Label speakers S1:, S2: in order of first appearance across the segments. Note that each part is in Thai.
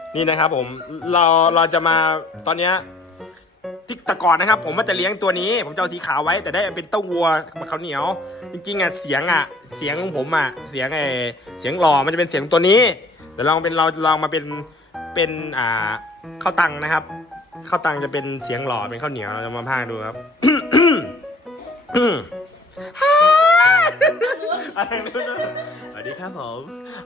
S1: นี่นะครับผมเราจะมาตอนเนี้ยที่แต่ก่อนนะครับ ผมว่าจะเลี้ยงตัวนี้ ผมจะเอาสีขาวไว้แต่ได้เป็นเต้าวัวกับข้าวเหนียวจริงๆเสียงของผมเสียงหล่อมันจะเป็นเสียงตัวนี้แต่เราลองมาเป็นข้าวตังนะครับข้าวตังจะเป็นเสียงหล่อเป็นข้าวเหนียวเราจะมาพากดูครับ อะไรนู่นสวัสดีครับผม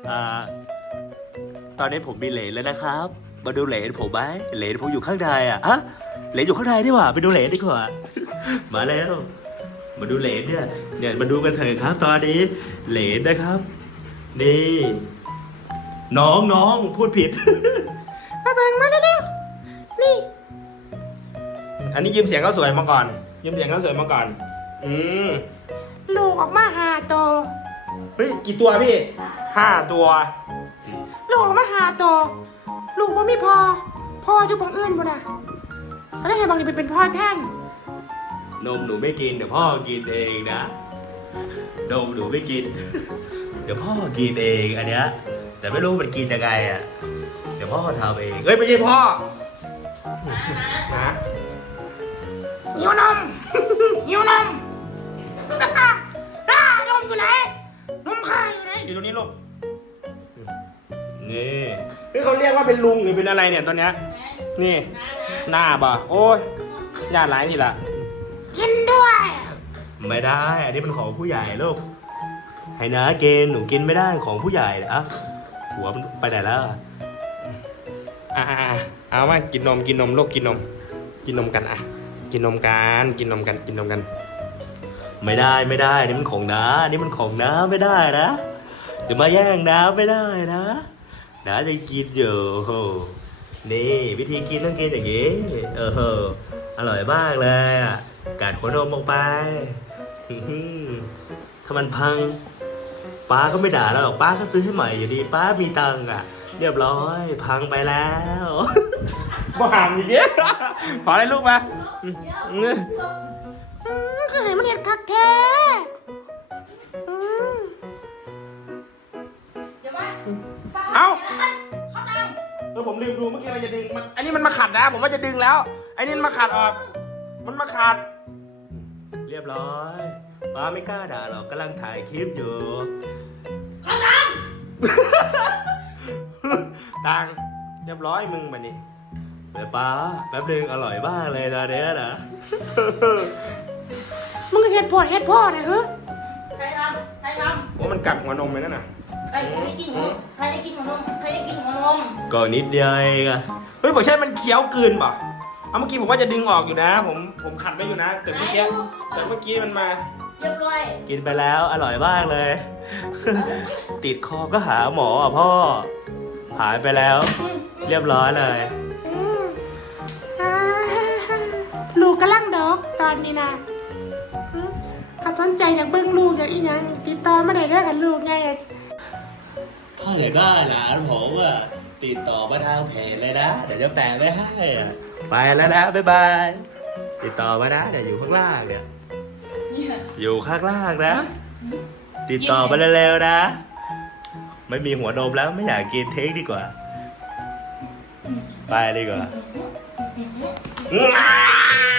S1: ตอนนี้ผมมีเหลนแล้วนะครับมาดูเหลนผมไหมเหลนผมอยู่ข้างในเหลนอยู่ข้างในดีกว่าไปดูเหลนดีกว่ามาแล้วมาดูเหลนเนี่ยมาดูกันเถอะครับตอนนี้เหลนนะครับนี่น้องพูดผิดมาเบิ่งมาเร็วๆนี่อันนี้ยืมเสียงเขาสวยมาก่อน
S2: ลูกออกมา5 ตัว
S1: เฮ้ยกี่ตัวพี่5 ตัว
S2: ลูกออกมา5 ตัวลูกว่าไม่พอจะบังเอิญบ่น่ะแล้วให้บังนี่เป็นพ่อแท่น
S1: นมหนูไม่กินเดี๋ยวพ่อกินเองนะนมหนูไม่กิน เดี๋ยวพ่อกินเองอันเนี้ยแต่ไม่รู้มันกินยังไงเดี๋ยวพ่อทำเองเฮ้ยไม่ใช่พ่อนะ
S2: หิวนม หิวนม นมอยู่ไหนนมข้าอยู่ไหน
S1: อยู่ตรงนี้ลูกนี่เขาเรียกว่าเป็นลุงหรือเป็นอะไรเนี่ยตอนเนี้ยนี่หน้าป่ะโอ้ยญาติหลายนี่แหละ
S2: กินด้วย
S1: ไม่ได้อันนี้เป็นของผู้ใหญ่ลูกให้นะเกณฑ์หนูกินไม่ได้ของผู้ใหญ่หัวมันไปไหนแล้วเอามากินนมลูกกินนมกันกินนมกันไม่ได้นี่มันของน้าไม่ได้นะเดี๋ยวมาแย่งน้าไม่ได้นะน้าจะกินอยู่นี่วิธีกินต้องกินอย่างนี้อร่อยมากเลยกัดหัวนมออกไปถ้ามันพังป้าก็ไม่ด่าเราหรอกป้าก็ซื้อให้ใหม่อยู่ดีป้ามีตังค์เรียบร้อยพังไปแล้วบ้ามีเนี้ยพอได้ลูกมา
S2: คือเห็นมันเห็ดคักแท้
S1: เอาผมลืมดูเมื่อกี้มันจะดึงอันนี้มันมาขัดนะผมว่าจะดึงแล้วอันนี้มันมาขัดออกมันมาขัดเรียบร้อยป้าไม่กล้าด่าหรอกกำลังถ่ายคลิปอยู่ดังเรียบร้อยมึงมานี่เดี๋ยวป้าแป๊บนึงอร่อยมากเลยตอนนี้นะ
S2: มึงเห็ดพ่อเนี่ยเหรอ
S3: ใครทำ
S1: ว่ามันกัดหัวนมไปนั่นน่ะ
S3: ใครได้กินหัวนม
S1: ก็นิดเดียวเองเฮ้ยบอกใช่มันเคี้ยวกลืนป่ะเมื่อกี้ผมว่าจะดึงออกอยู่นะผมขัดไว้อยู่นะแต่เมื่อกี้มันมา
S3: เรียบร้อย
S1: กินไปแล้วอร่อยมากเลย ติดคอก็หาหมอพ่อหายไปแล้วเรียบร้อยเลย
S2: ลูกกำลังดอกตอนนี้นะถ้าสนใจอยากเบิ้งลูกอยากอีหยังติดต่อมาได้กันลูกไง
S1: ถ้าอยากได้หลานผมติดต่อมาทางเพจเลยนะเดี๋ยวจะแปะไว้ให้ไปแล้วนะบ๊ายบายติดต่อมานะเดี๋ยวอยู่ข้างล่างเนี่ยอยู่ข้างล่างนะติดต่อมาเร็วๆนะไม่มีหัวนมแล้วไม่อยากกินเทคดีกว่าไปดีกว่า